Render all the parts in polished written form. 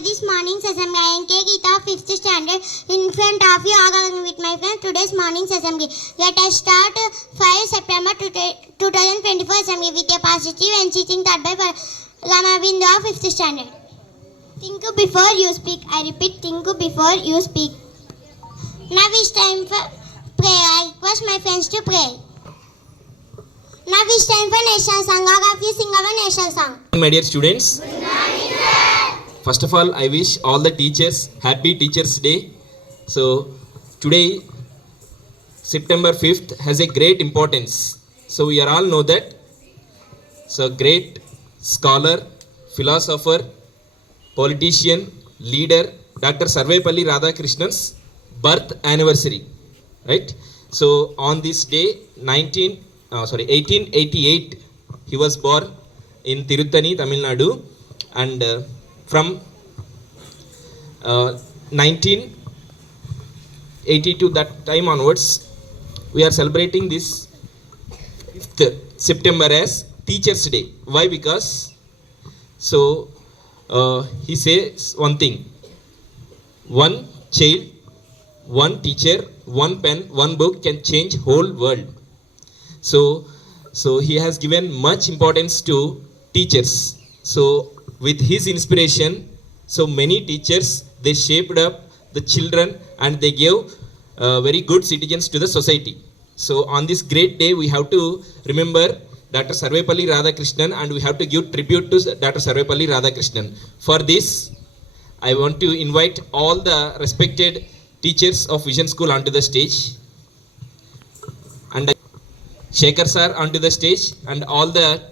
this morning's assembly. I am K. Geeta, 5th standard. In front of you, along with my friends, today's morning's assembly. Let us start 5 September 2024 assembly with a positive and teaching thought by Ramabind of 5th standard. Think before you speak. I repeat, think before you speak. Now it's time for prayer. I request my friends to pray. Now it's time for national song. All of you sing our national song. My dear students, good morning, sir. First of all, I wish all the teachers happy Teachers' Day. So today, September 5th has a great importance. So we are all know that. So great scholar, philosopher, politician, leader, Dr. Sarvepalli Radhakrishnan's birth anniversary, right? So on this day, 1888, he was born in Tirutani, Tamil Nadu, and from 1982 that time onwards, we are celebrating this 5th September as Teachers' Day. Why? Because he says one thing: one child, one teacher, one pen, one book can change whole world. So he has given much importance to teachers. So with his inspiration, so many teachers, they shaped up the children and they gave very good citizens to the society. So on this great day, we have to remember Dr. Sarvepalli Radhakrishnan and we have to give tribute to Dr. Sarvepalli Radhakrishnan. For this, I want to invite all the respected teachers of Vision School onto the stage. And Shekhar sir onto the stage and all the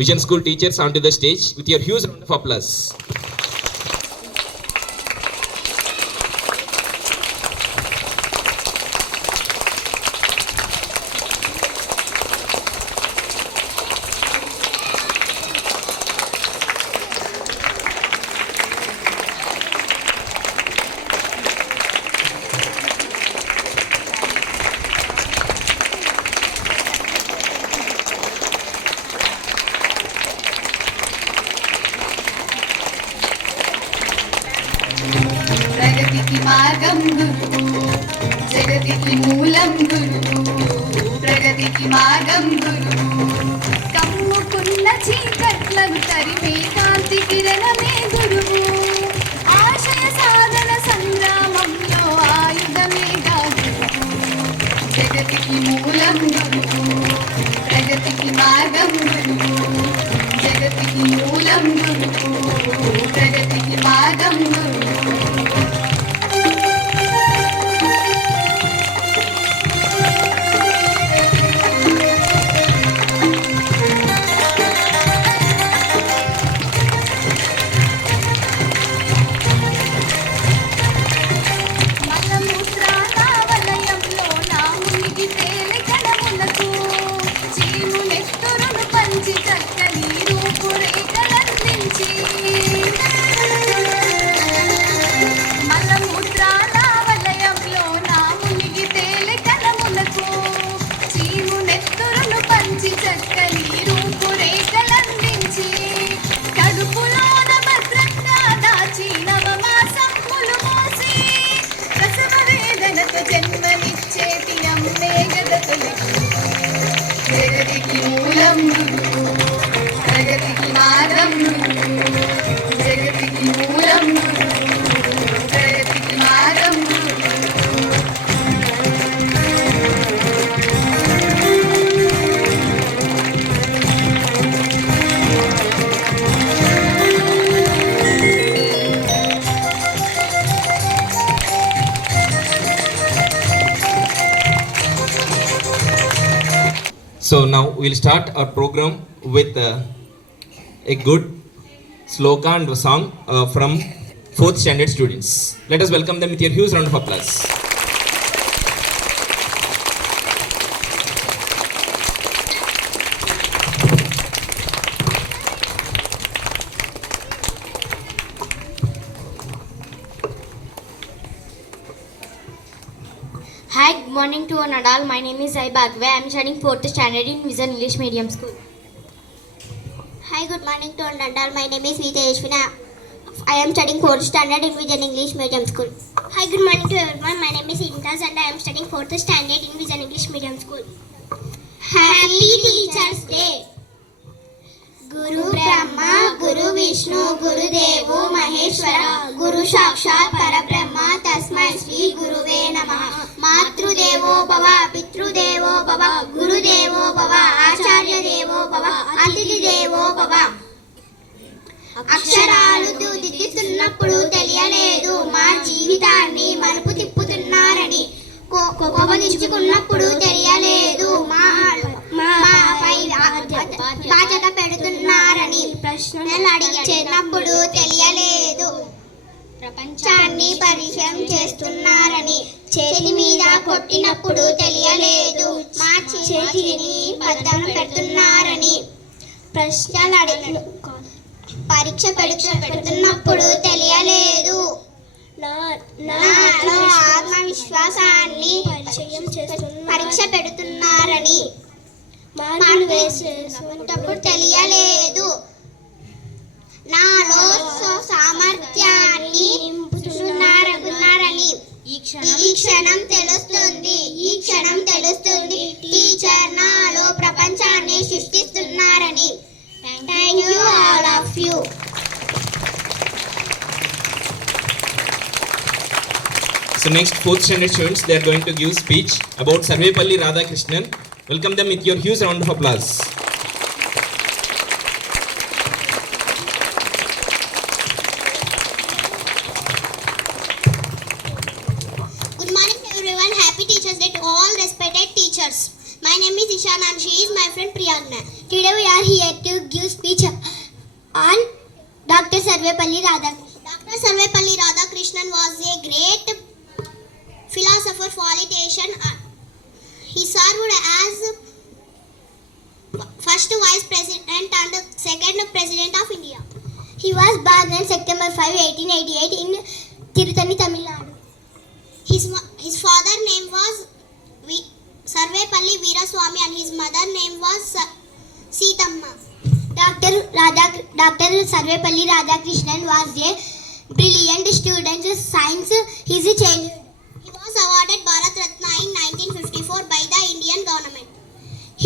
Vision School teachers onto the stage with your huge round of applause. ప్రగతికి మార్గం గురువు, జగతికి మూలం గురువు. ప్రగతికి మార్గం గురువు, కమ్ముకున్న చీకట్లను తరిమే కాంతి కిరణమే గురువు. ఆశయ సాధన సంగ్రామంలో ఆయుధమేగా గురువు. జగతికి మూలం గురువు, ప్రగతికి మార్గం గురువు. జగతికి మూలం గురువు, ప్రగతికి మార్గం గురువు. జగతికి మూలం గురువు, ప్రగతికి మార్గం గురువు. జగతికి మూలం గురువు, ప్రగతికి మార్గం గురువు. So now we'll start our program with a good sloka and a song from 4th standard students. Let us welcome them with your huge round of applause. Hi, good morning to one and all. My name is Sai Bhagwe. I am studying 4th standard in Vision English Medium School. Hi, good morning to one and all. My name is Vita Yashvina. I am studying 4th standard in Vision English Medium School. Hi, good morning to everyone. My name is Imtaz and I am studying 4th standard in Vision English Medium School. Happy Teachers Day. Guru Brahma, Guru Vishnu, Guru Devo Maheshwara, Guru Sakshat Parabrahma, Tasmai Shri Guruve Namaha. Matru Devo Bhava, Pitru Devo Bhava, Guru Devo Bhava, Acharya Devo Bhava, Atithi Devo Bhava. అక్షరాలు దిద్దుతున్నప్పుడు తెలియలేదు మా జీవితాన్ని మలుపు తిప్పుతున్నారని కోపగించుకున్నప్పుడు తెలియలేదు మాపై బాధ్యత పెడుతున్నారని ప్రశ్నలు అడిగినప్పుడు తెలియలేదు ప్రపంచాన్ని పరిచయం చేస్తున్నారని చేతి మీద కొట్టినప్పుడు తెలియలేదు మా చేతిని బద్దలు పెడుతున్నారని ప్రశ్నలు పరీక్ష పెడుతున్నప్పుడు తెలియలేదు నాలో ఆత్మవిశ్వాసాన్ని పరీక్ష పెడుతున్నారని మార్కులు వేసేటప్పుడు తెలియలేదు నాలో సామర్థ్యాన్ని నింపుతున్నారని ఈ క్షణం తెలుస్తుంది టీచర్ నాలో ప్రపంచాన్ని సృష్టిస్తున్నారని. Thank you all of you. So next 4th standard students, they are going to give speech about Sarvepalli Radhakrishnan. Welcome them with your huge round of applause. Good morning everyone. Happy Teachers Day to all respected teachers. My name is Ishan and she is my friend Priyagna. Today we are here to give speech on Dr. Sarvepalli Radhakrishnan. Dr. Sarvepalli Radhakrishnan was a great philosopher, politician. He served as first vice president and second president of India. He was born on September 5, 1888 in Tirutani, Tamil Nadu. His father name was Sarvepalli Veeraswamy and his mother name was Seethamma. Dr. Sarvepalli Radhakrishnan was a brilliant student in science. His childhood. He was awarded Bharat Ratna in 1954 by the Indian government.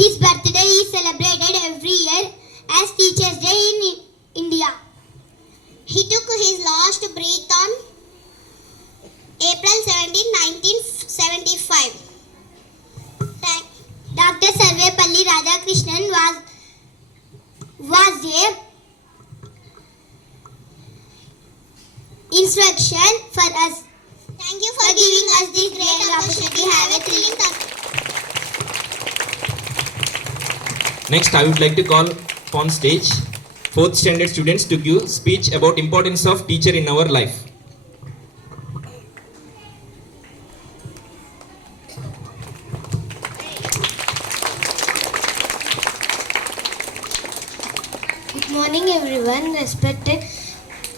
His birthday is celebrated every year as Teachers Day in India. He took his last breath on April 17, 1975. Dr. Sarvepalli Radhakrishnan was a instruction for us. Thank you for giving us this great opportunity. Have a thrilling talk. Next, I would like to call upon stage 4th standard students to give speech about importance of teacher in our life. Good morning everyone, respected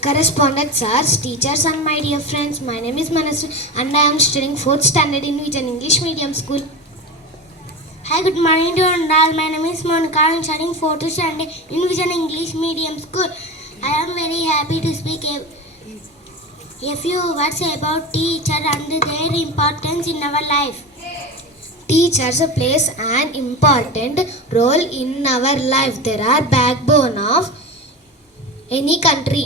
correspondents, sirs, teachers and my dear friends. My name is Manasu and I am studying 4th standard in Vision English Medium School. Hi, good morning to all. My name is Monica. I am studying 4th standard in Vision English Medium School. I am very happy to speak a few words about teacher and their importance in our life. Teachers plays an important role in our life. They are backbone of any country.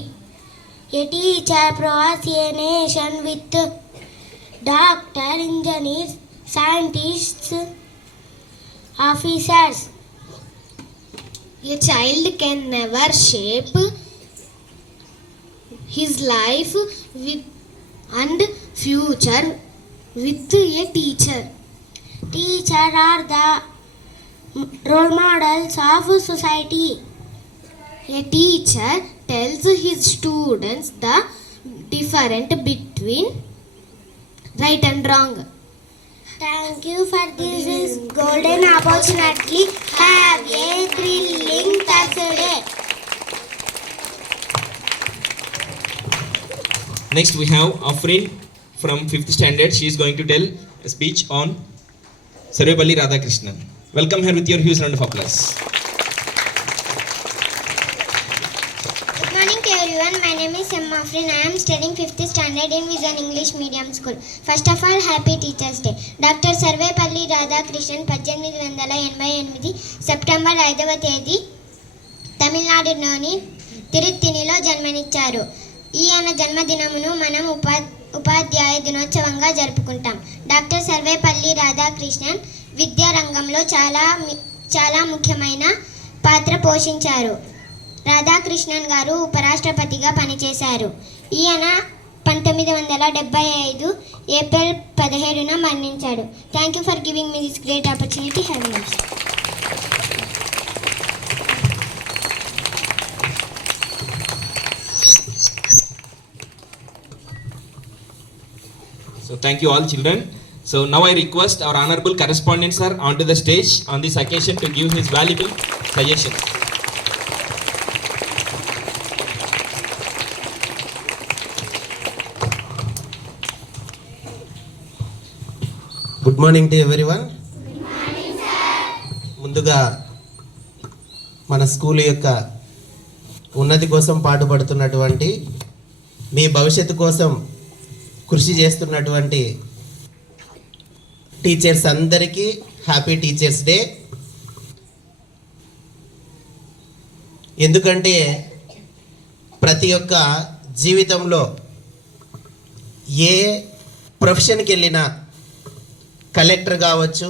A teacher provides a nation with doctor, engineers, scientists, officers. A child can never shape his life and future with a teacher. Teachers are the role models of society. A teacher tells his students the difference between right and wrong. Thank you for this golden opportunity. Have a thrilling Thursday. Next, we have Afrin from 5th standard. She is going to tell a speech on Sarvepalli Radhakrishnan. Welcome her with your huge round of applause. Good morning to everyone. My name is M. Afrin. I am studying 5th standard in Vision English Medium School. First of all, Happy Teachers Day. Doctor Sarvepalli Radhakrishnan 1888 September 5వ తేదీ తమిళనాడులోని తిరుత్తినిలో జన్మనిచ్చారు. ఈయన జన్మదినమును మనం ఉపాధ్యాయ దినోత్సవంగా జరుపుకుంటాం. Doctor Sarvepalli Radhakrishnan విద్యా రంగంలో చాలా ముఖ్యమైన పాత్ర పోషించారు. రాధాకృష్ణన్ గారు ఉపరాష్ట్రపతిగా పనిచేశారు. ఈయన 1975 ఏప్రిల్ 17న మరణించాడు. Thank you for giving me this great opportunity. Have a nice day. So thank you all children. So now I request our honorable correspondent sir onto the stage on this occasion to give his valuable suggestions. Good morning to everyone. ముందుగా మన school యొక్క ఉన్నతి కోసం పాటుపడుతున్నటువంటి మీ భవిష్యత్తు కోసం కృషి చేస్తున్నటువంటి teachers అందరికీ happy teachers day. ఎందుకంటే ప్రతి ఒక్క జీవితంలో ఏ ప్రొఫెషన్కి వెళ్ళినా కలెక్టర్ కావచ్చు,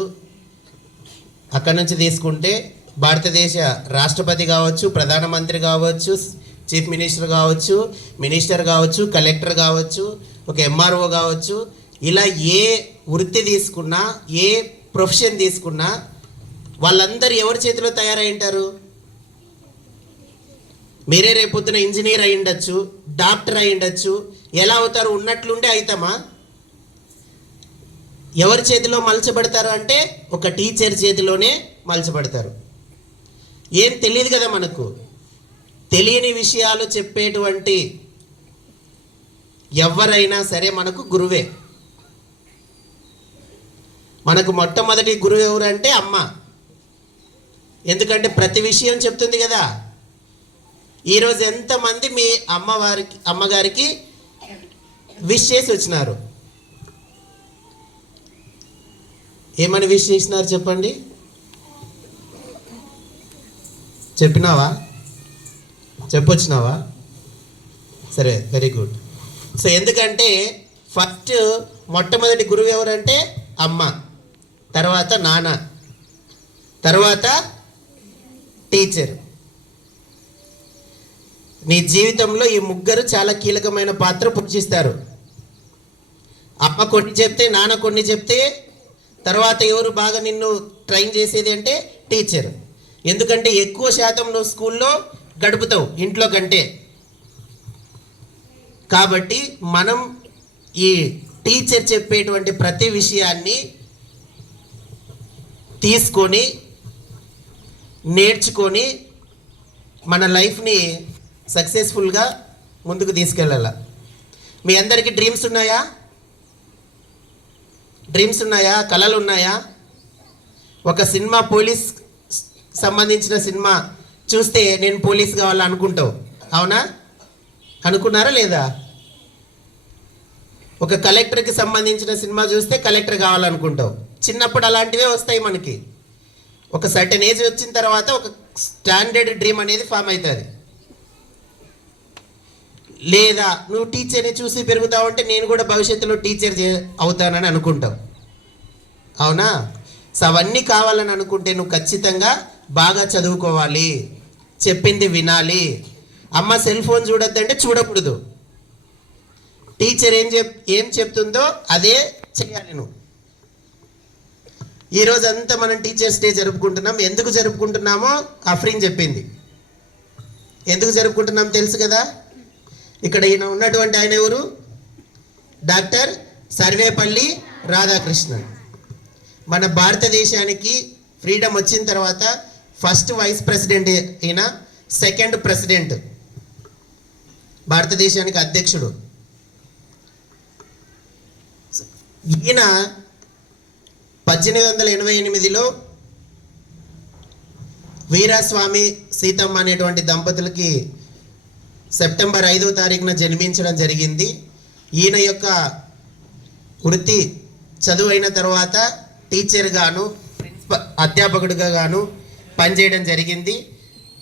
అక్కడి నుంచి తీసుకుంటే భారతదేశ రాష్ట్రపతి కావచ్చు, ప్రధానమంత్రి కావచ్చు, చీఫ్ మినిస్టర్ కావచ్చు, మినిస్టర్ కావచ్చు, కలెక్టర్ కావచ్చు, ఒక ఎంఆర్ఓ కావచ్చు, ఇలా ఏ వృత్తి తీసుకున్నా, ఏ ప్రొఫెషన్ తీసుకున్నా వాళ్ళందరూ ఎవరి చేతిలో తయారై ఉంటారు? మీరే రేపొద్దున ఇంజనీర్ అయి ఉండొచ్చు, డాక్టర్ అయి ఉండొచ్చు. ఎలా అవుతారు? ఉన్నట్లుండే అవుతామా? ఎవరి చేతిలో మలచబడతారు అంటే ఒక టీచర్ చేతిలోనే మలచబడతారు. ఏం తెలియదు కదా మనకు. తెలియని విషయాలు చెప్పేటువంటి ఎవరైనా సరే మనకు గురువే. మనకు మొట్టమొదటి గురువు ఎవరంటే అమ్మ. ఎందుకంటే ప్రతి విషయం చెప్తుంది కదా. ఈరోజు ఎంతమంది మీ అమ్మగారికి విష్ చేసి వచ్చినారు? ఏమని విష్ చేసినారు చెప్పండి? చెప్పినావా? చెప్పొచ్చినావా? సరే, వెరీ గుడ్. సో ఎందుకంటే ఫస్ట్ మొట్టమొదటి గురువు ఎవరంటే అమ్మ, తర్వాత నాన్న, తర్వాత టీచర్. నీ జీవితంలో ఈ ముగ్గురు చాలా కీలకమైన పాత్ర పోషిస్తారు. అమ్మ కొన్ని చెప్తే, నాన్న కొన్ని చెప్తే, తర్వాత ఎవరు బాగా నిన్ను ట్రైన్ చేసేది అంటే టీచర్. ఎందుకంటే ఎక్కువ శాతం నువ్వు స్కూల్లో గడుపుతావు ఇంట్లో కంటే. కాబట్టి మనం ఈ టీచర్ చెప్పేటువంటి ప్రతి విషయాన్ని తీసుకొని నేర్చుకొని మన లైఫ్ని సక్సెస్ఫుల్గా ముందుకు తీసుకెళ్ళాలి. మీ అందరికీ డ్రీమ్స్ ఉన్నాయా? డ్రీమ్స్ ఉన్నాయా? కళలు ఉన్నాయా? ఒక సినిమా, పోలీస్ సంబంధించిన సినిమా చూస్తే నేను పోలీస్ కావాలనుకుంటావు, అవునా? అనుకున్నారా లేదా? ఒక కలెక్టర్కి సంబంధించిన సినిమా చూస్తే కలెక్టర్ కావాలనుకుంటావు. చిన్నప్పుడు అలాంటివే వస్తాయి మనకి. ఒక సర్టెన్ ఏజ్ వచ్చిన తర్వాత ఒక స్టాండర్డ్ డ్రీమ్ అనేది ఫామ్ అవుతుంది. లేదా నువ్వు టీచర్ని చూసి పెరుగుతావు అంటే నేను కూడా భవిష్యత్తులో టీచర్ అవుతానని అనుకుంటావు, అవునా? సో అవన్నీ కావాలని అనుకుంటే నువ్వు ఖచ్చితంగా బాగా చదువుకోవాలి, చెప్పింది వినాలి. అమ్మ సెల్ ఫోన్ చూడొద్దంటే చూడకూడదు. టీచర్ ఏం చెప్తుందో అదే చేయాలి నువ్వు. ఈరోజు అంతా మనం టీచర్స్ డే జరుపుకుంటున్నాం. ఎందుకు జరుపుకుంటున్నామో అఫ్రీన్ చెప్పింది. ఎందుకు జరుపుకుంటున్నాం తెలుసు కదా. ఇక్కడ ఈయన ఉన్నటువంటి ఆయన ఎవరు? డాక్టర్ సర్వేపల్లి రాధాకృష్ణన్. మన భారతదేశానికి ఫ్రీడమ్ వచ్చిన తర్వాత ఫస్ట్ వైస్ ప్రెసిడెంట్ ఈయన, సెకండ్ ప్రెసిడెంట్, భారతదేశానికి అధ్యక్షుడు. ఈయన 1888లో వీరాస్వామి సీతమ్మ అనేటువంటి దంపతులకి సెప్టెంబర్ 5వ తారీఖున జన్మించడం జరిగింది. ఈయన యొక్క వృత్తి చదువు అయిన తర్వాత టీచర్గాను అధ్యాపకుడిగా గాను పనిచేయడం జరిగింది.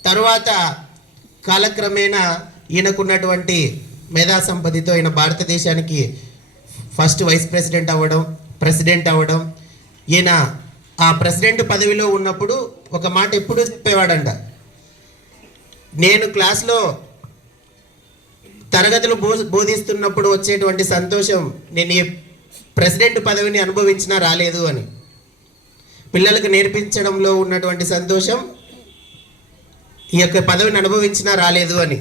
తరువాత కాలక్రమేణా ఈయనకున్నటువంటి మేధా సంపత్తితో ఈయన భారతదేశానికి ఫస్ట్ వైస్ ప్రెసిడెంట్ అవ్వడం, ప్రెసిడెంట్ అవ్వడం. ఈయన ఆ ప్రెసిడెంట్ పదవిలో ఉన్నప్పుడు ఒక మాట ఎప్పుడు చెప్పేవాడంట, నేను క్లాస్లో తరగతులు బోధిస్తున్నప్పుడు వచ్చేటువంటి సంతోషం నేను ఈ ప్రెసిడెంట్ పదవిని అనుభవించినా రాలేదు అని. పిల్లలకు నేర్పించడంలో ఉన్నటువంటి సంతోషం ఈ యొక్క పదవిని అనుభవించినా రాలేదు అని.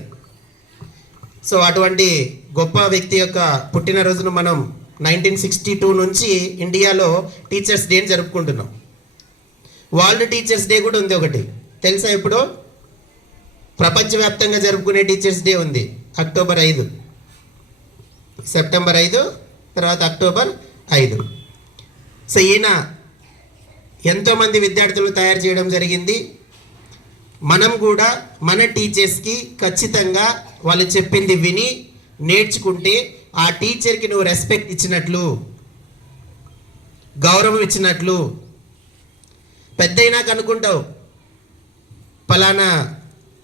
సో అటువంటి గొప్ప వ్యక్తి యొక్క పుట్టినరోజును మనం 1962 నుంచి ఇండియాలో టీచర్స్ డేని జరుపుకుంటున్నాం. వరల్డ్ టీచర్స్ డే కూడా ఉంది ఒకటి, తెలుసా? ఇప్పుడు ప్రపంచవ్యాప్తంగా జరుపుకునే టీచర్స్ డే ఉంది, అక్టోబర్ 5, సెప్టెంబర్ 5 తర్వాత అక్టోబర్ 5. సో ఈయన ఎంతోమంది విద్యార్థులు తయారు చేయడం జరిగింది. మనం కూడా మన టీచర్స్కి ఖచ్చితంగా వాళ్ళు చెప్పింది విని నేర్చుకుంటే ఆ టీచర్కి నువ్వు రెస్పెక్ట్ ఇచ్చినట్లు, గౌరవం ఇచ్చినట్లు. పెద్దయినాక అనుకుంటావు పలానా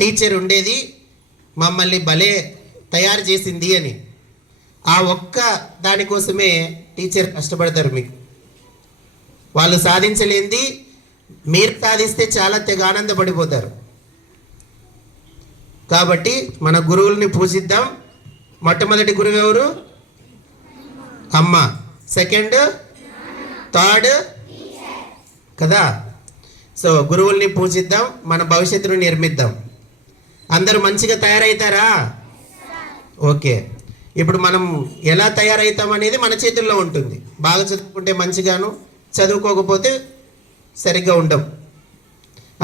టీచర్ ఉండేది మమ్మల్ని భలే తయారు చేసింది అని. ఆ ఒక్క దానికోసమే టీచర్ కష్టపడతారు. మీకు వాళ్ళు సాధించలేంది మీరు సాధిస్తే చాలా తెగ ఆనందపడిపోతారు. కాబట్టి మన గురువుల్ని పూజిద్దాం. మొట్టమొదటి గురువు ఎవరు? అమ్మ. సెకండ్, థర్డ్ కదా. సో గురువుల్ని పూజిద్దాం, మన భవిష్యత్తును నిర్మిద్దాం. అందరూ మంచిగా తయారవుతారా? ఓకే. ఇప్పుడు మనం ఎలా తయారవుతాం అనేది మన చేతుల్లో ఉంటుంది. బాగా చదువుకుంటే మంచిగాను, చదువుకోకపోతే సరిగ్గా ఉండం.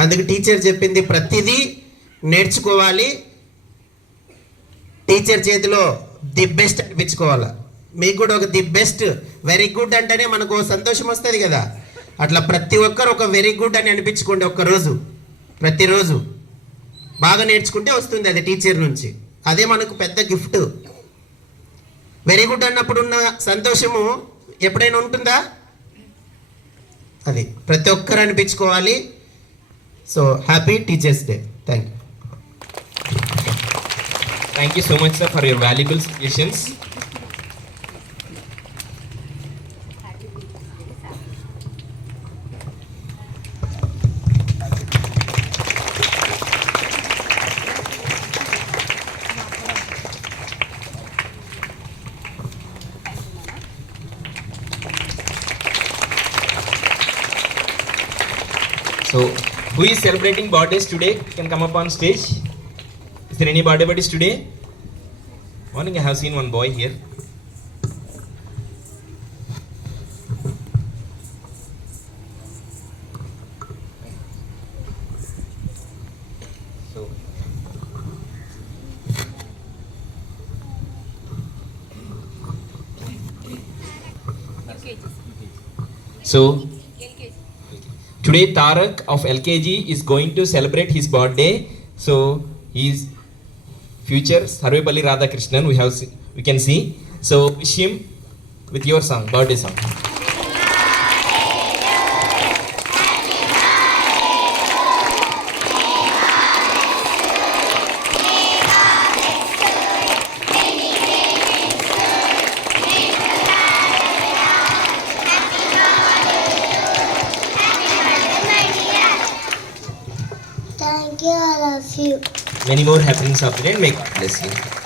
అందుకే టీచర్ చెప్పింది ప్రతిదీ నేర్చుకోవాలి. టీచర్ చేతిలో ది బెస్ట్ అనిపించుకోవాలి. మీకు కూడా ఒక ది బెస్ట్, వెరీ గుడ్ అంటేనే మనకు సంతోషం వస్తుంది కదా. అట్లా ప్రతి ఒక్కరు ఒక వెరీ గుడ్ అని అనిపించుకోండి ఒక్కరోజు. ప్రతిరోజు బాగా నేర్చుకుంటే వస్తుంది అది టీచర్ నుంచి. అదే మనకు పెద్ద గిఫ్ట్. వెరీ గుడ్ అన్నప్పుడు ఉన్న సంతోషము ఎప్పుడైనా ఉంటుందా? అది ప్రతి ఒక్కరు అనిపించుకోవాలి. So happy teachers day. Thank you. Thank you so much, sir, for your valuable suggestions. So, who is celebrating birthdays today? Can come up on stage. Is there any birthday buddies today? Morning, I have seen one boy here. So today Tarak of LKG is going to celebrate his birthday. So his future Sarvepalli Radhakrishnan we can see. So wish him with your song, birthday song. Thank you, all of you. Many more happenings of the day. Make bless you.